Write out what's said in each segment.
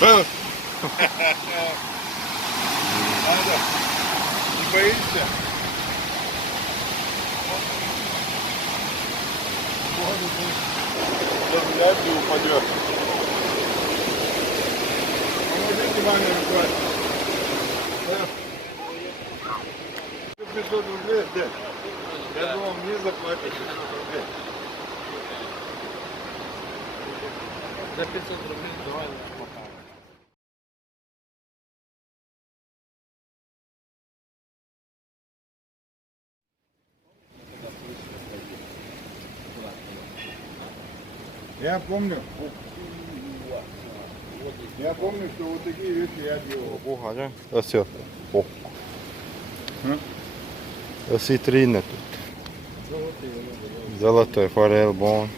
Надо. Не боишься? Вряд ли упадет. Поможите маме рукой. 500 рублей, да? Я думал, мне заплатят 500 рублей. За 500 рублей давай хватает. Я помню, что вот такие вещи я делал. Puha se. Tässä on kokko. Ja sit rinnetut. Zолотой форель бон.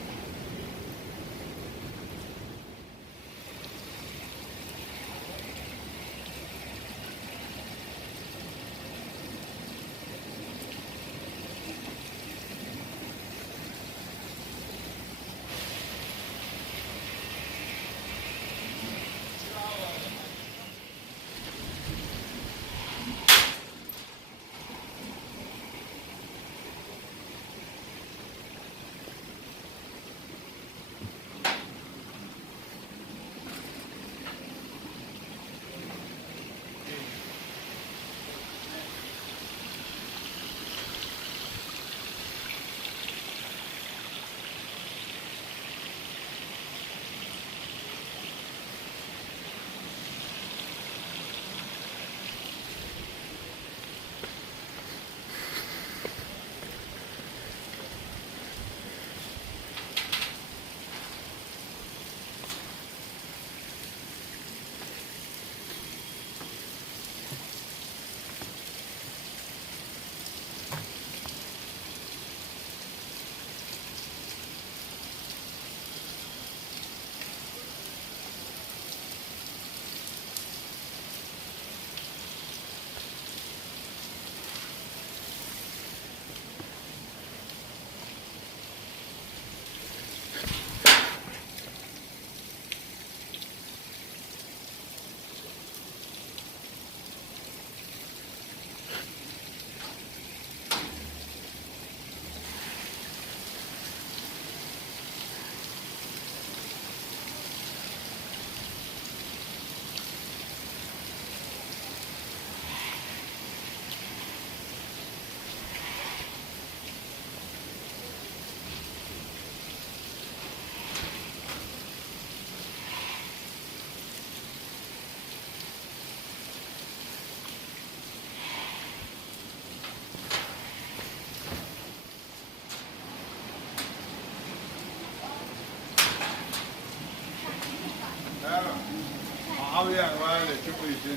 Avอย่างว่าเลยชุบอีกที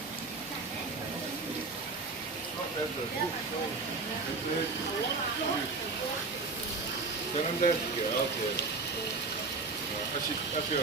Sen on tärkeä asia. Asia.